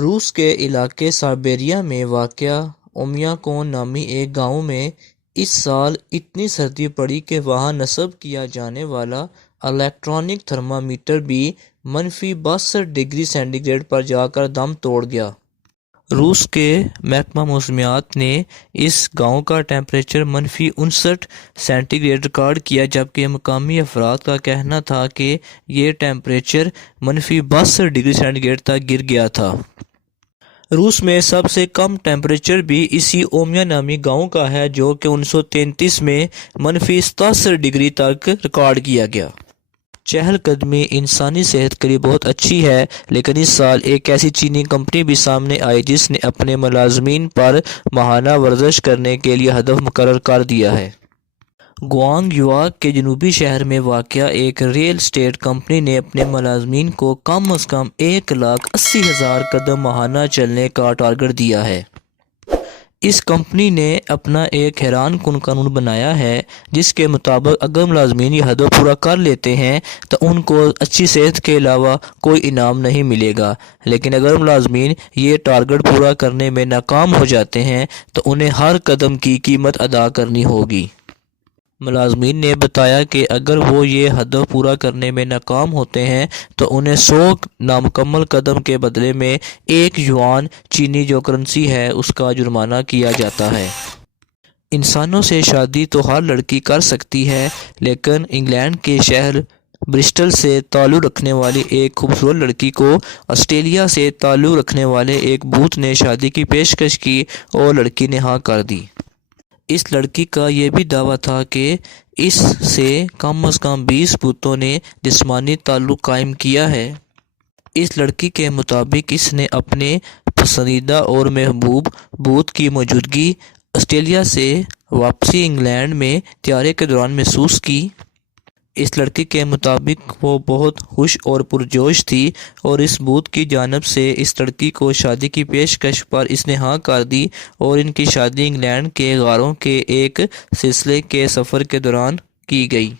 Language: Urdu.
روس کے علاقے سائبیریا میں واقع اومیاکون نامی ایک گاؤں میں اس سال اتنی سردی پڑی کہ وہاں نصب کیا جانے والا الیکٹرانک تھرمامیٹر بھی -62 ڈگری سینٹی گریڈ پر جا کر دم توڑ گیا۔ روس کے محکمہ موسمیات نے اس گاؤں کا ٹمپریچر -59 سینٹی گریڈ ریکارڈ کیا، جبکہ مقامی افراد کا کہنا تھا کہ یہ ٹمپریچر -62 ڈگری سینٹی گریڈ تک گر گیا تھا۔ روس میں سب سے کم ٹمپریچر بھی اسی اومیا نامی گاؤں کا ہے، جو کہ 1933 میں -87 ڈگری تک ریکارڈ کیا گیا۔ چہل قدمی انسانی صحت کے لیے بہت اچھی ہے، لیکن اس سال ایک ایسی چینی کمپنی بھی سامنے آئی جس نے اپنے ملازمین پر ماہانہ ورزش کرنے کے لیے ہدف مقرر کر دیا ہے۔ گوانگ یواک کے جنوبی شہر میں واقع ایک ریل اسٹیٹ کمپنی نے اپنے ملازمین کو کم از کم 1,80,000 قدم ماہانہ چلنے کا ٹارگٹ دیا ہے۔ اس کمپنی نے اپنا ایک حیران کن قانون بنایا ہے، جس کے مطابق اگر ملازمین یہ ہدف پورا کر لیتے ہیں تو ان کو اچھی صحت کے علاوہ کوئی انعام نہیں ملے گا، لیکن اگر ملازمین یہ ٹارگٹ پورا کرنے میں ناکام ہو جاتے ہیں تو انہیں ہر قدم کی قیمت ادا کرنی ہوگی۔ ملازمین نے بتایا کہ اگر وہ یہ ہدف پورا کرنے میں ناکام ہوتے ہیں تو انہیں 100 نامکمل قدم کے بدلے میں 1 یوان چینی جو کرنسی ہے اس کا جرمانہ کیا جاتا ہے۔ انسانوں سے شادی تو ہر لڑکی کر سکتی ہے، لیکن انگلینڈ کے شہر برسٹل سے تعلق رکھنے والی ایک خوبصورت لڑکی کو آسٹریلیا سے تعلق رکھنے والے ایک بھوت نے شادی کی پیشکش کی اور لڑکی نے ہاں کر دی۔ اس لڑکی کا یہ بھی دعویٰ تھا کہ اس سے کم از کم 20 بھوتوں نے جسمانی تعلق قائم کیا ہے۔ اس لڑکی کے مطابق اس نے اپنے پسندیدہ اور محبوب بھوت کی موجودگی آسٹریلیا سے واپسی انگلینڈ میں طیارے کے دوران محسوس کی۔ اس لڑکی کے مطابق وہ بہت خوش اور پرجوش تھی اور اس بھوت کی جانب سے اس لڑکی کو شادی کی پیشکش پر اس نے ہاں کر دی اور ان کی شادی انگلینڈ کے غاروں کے ایک سلسلے کے سفر کے دوران کی گئی۔